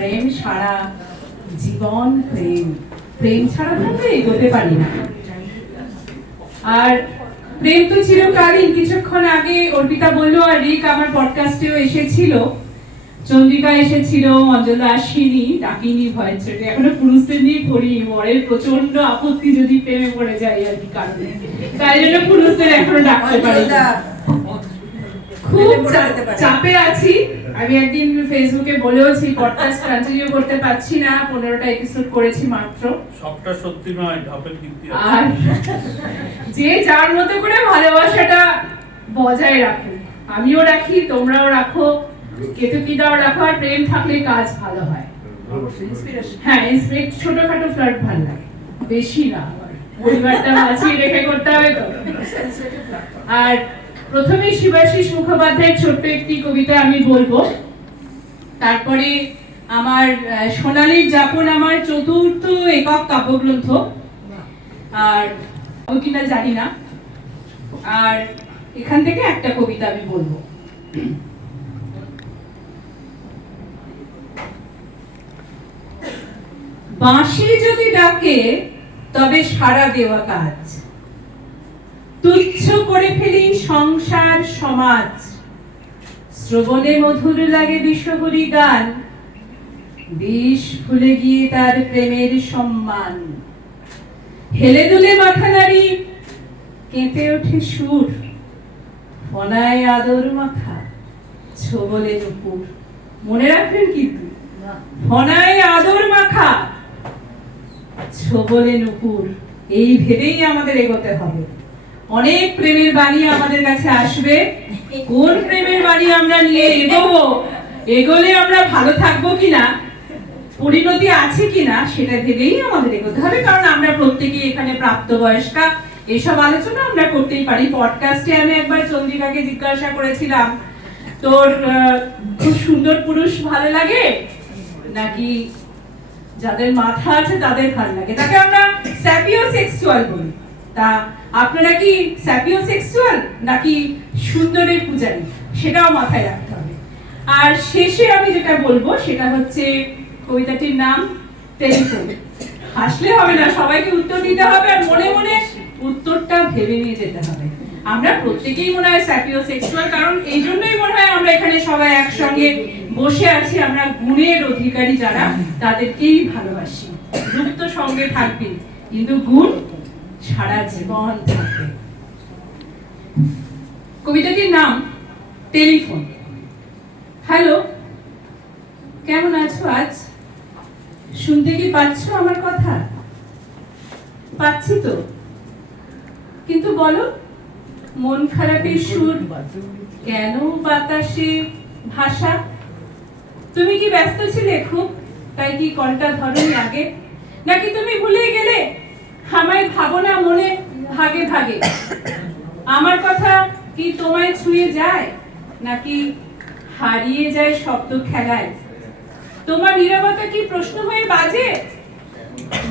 প্রেম সারা জীবন, প্রেম প্রেম ছাড়া তো আমরা এগোতে পারি না। আর প্রেম তো চিরকালীন। কিছুক্ষণ আগে অর্পিতা বললো, আর রিক আমার পডকাস্টেও এসেছিল, চন্দ্রিকা এসেছিল, অঞ্জলা আসেনি, ডাকিনি, ভয় ছেড়ে। এখনো পুরুষদের নিয়ে পড়ি, বরের প্রচন্ড আপত্তি যদি প্রেমে পড়ে যায় আর কি কারণে, তাই জন্য পুরুষদের এখনো ডাকতে পারি না। খুব চাপে আছি। আমি একদিন ফেসবুকে বলেওছি পডকাস্ট কন্টিনিউ করতে পারছি না, 15টা এপিসোড করেছি মাত্র। সবটা সত্যি নয়, ঢপের দিকটি আর যে যার মতো করে ভালোবাসাটা বজায় রাখো, আমিও রাখি, তোমরাও রাখো, কেতুকিদাও রাখো। আর প্রেম থাকলে কাজ ভালো হয়। হ্যাঁ, ছোটখাটো ফ্লার্ট ভালো লাগে, বেশি না। পরিবারটা বাঁচিয়ে রেখে করতে হবে তো। আর প্রথমে শিবাশিস মুখোপাধ্যায়ের ছোট্ট একটি কবিতা আমি বলবো, তারপরে আমার সোনালীর যাপন আমার চতুর্থ একক কাব্যগ্রন্থ, আর কিনা জানি না। আর এখান থেকে একটা কবিতা আমি বলবো। বাঁশি যদি ডাকে তবে সাড়া দেওয়া কাজ, তুচ্ছ করে ফেলি সংসার সমাজ। শ্রবণে মধুর লাগে বিষহরী গান, বিষ ভুলে গিয়ে তার প্রেমের সম্মান। হেলে দুলে মাথা নাড়ি কেঁপে ওঠে সুর, ফনায় আদর মাখা ছোবলে নুপুর। মনে রাখবেন কিন্তু, ফনায় আদর মাখা ছোবলে নুপুর। এই ভেবেই আমাদের এগোতে হবে। অনেক প্রেমের বাণী আমাদের কাছে আসবে, কোন প্রেমের বাণী আমরা নিয়ে এগোবো, এগোলে আমরা ভালো থাকবো কিনা, পরিণতি আছে কিনা, সেটা ভেবেই আমাদের এগোতে হবে। কারণ আমরা প্রত্যেকেই এখানে প্রাপ্তবয়স্কা, এইসব আলোচনা আমরা করতেই পারি। পডকাস্টে আমি একবার চন্দ্রিকাকে জিজ্ঞাসা করেছিলাম, তোর খুব সুন্দর পুরুষ ভালো লাগে নাকি যাদের মাথা আছে তাদের ভালো লাগে? তাকে আমরা স্যাপিওসেক্সুয়াল বলি। তা আপনারা কি স্যাপিওসেক্সুয়াল নাকি সুন্দরের পূজারী, সেটাও মাথায় রাখতে হবে। আর শেষে আমি যেটা বলবো সেটা হচ্ছে কবিতাটির নাম টেলিফোন। হাসলে হবে না, সবাইকে উত্তর দিতে হবে, আর মনে মনে উত্তরটা ভেবে নিয়ে যেতে হবে। আমরা প্রত্যেকেই মনে হয় স্যাপিওসেক্সুয়াল, কারণ এই জন্যই মনে হয় আমরা এখানে সবাই একসঙ্গে বসে আছি। আমরা গুণের অধিকারী যারা, তাদেরকেই ভালোবাসি। রূপ তো সঙ্গে থাকবে, কিন্তু গুণ সারা জীবন থাকবে। কবিতাটির নাম টেলিফোন। হ্যালো, কেমন আছো আজ? শুনতে কি পাচ্ছ আমার কথা? পাচ্ছি তো, কিন্তু বলো মন খারাপের সুর কেন বাতাসে ভাষা? তুমি কি ব্যস্ত ছিলে খুব, তাই কি কলটা ধরনি আগে? নাকি তুমি ভুলে গেলে আমায় ভাবো না মনে ভাগে ভাগে? আমার কথা কি তোমায় ছুঁয়ে যায়, নাকি হারিয়ে যায় শব্দ খেলায়? তোমার নীরবতা কি প্রশ্ন হয়ে বাজে?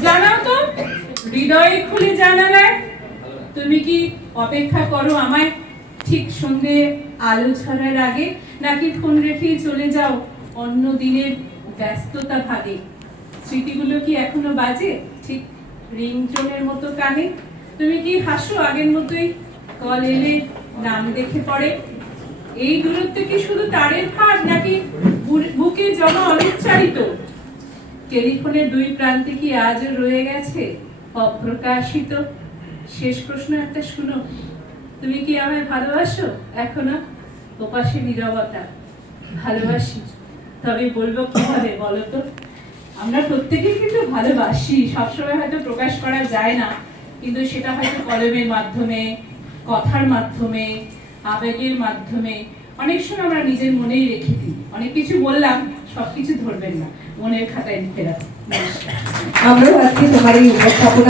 জানাও তো হৃদয়ে খুলে জানালায়। তুমি কি অপেক্ষা করো আমায় ঠিক সন্ধে আলো ছড়ার আগে, নাকি ফোন রেখেই চলে যাও অন্য দিনের ব্যস্ততা ভাগে? স্মৃতিগুলো কি এখনো বাজে ঠিক রিংটোনের মতো কানে? তুমি কি হাসো আগের মতোই কল এলে নাম দেখে পড়ে? এই দূরত্ব কি শুধু তারের ফাঁক, নাকি বুকে জমা অনুচ্চারিত? টেলিফোনের দুই প্রান্তে কি আজও রয়ে গেছে অপ্রকাশিত? শেষ প্রশ্ন একটা শুনো, তুমি কি আমায় ভালোবাসো এখনো? ওপাশে নীরবতা, ভালোবাসি, তবে বলবো কিভাবে বলো তো? আমরা প্রত্যেকেই কিন্তু ভালোবাসি, সবসময় হয়তো প্রকাশ করা যায় না, কিন্তু সেটা হয়তো কলমের মাধ্যমে, কথার মাধ্যমে, আবেগের মাধ্যমে অনেক সময় আমরা নিজের মনেই রেখে দিই। অনেক কিছু বললাম, সবকিছু ধরবেন না, মনের খাতায় লিখে রাখুন। আমরাও আজকে তোমার এই উপস্থাপনা